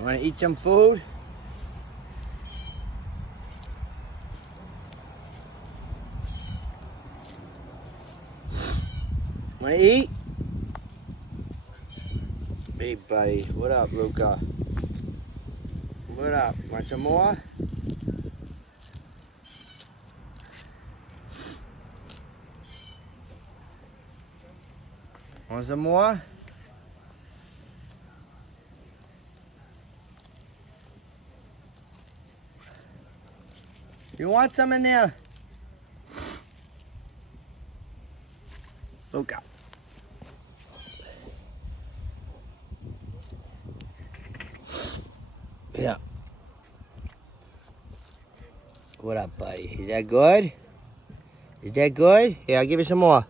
Want to eat some food? Want to eat? Hey, buddy. What up, Luca? What up? Want some more? Want some more? You want some in there? Luca. Yeah. What up, buddy? Is that good? Is that good? Here, I'll give you some more.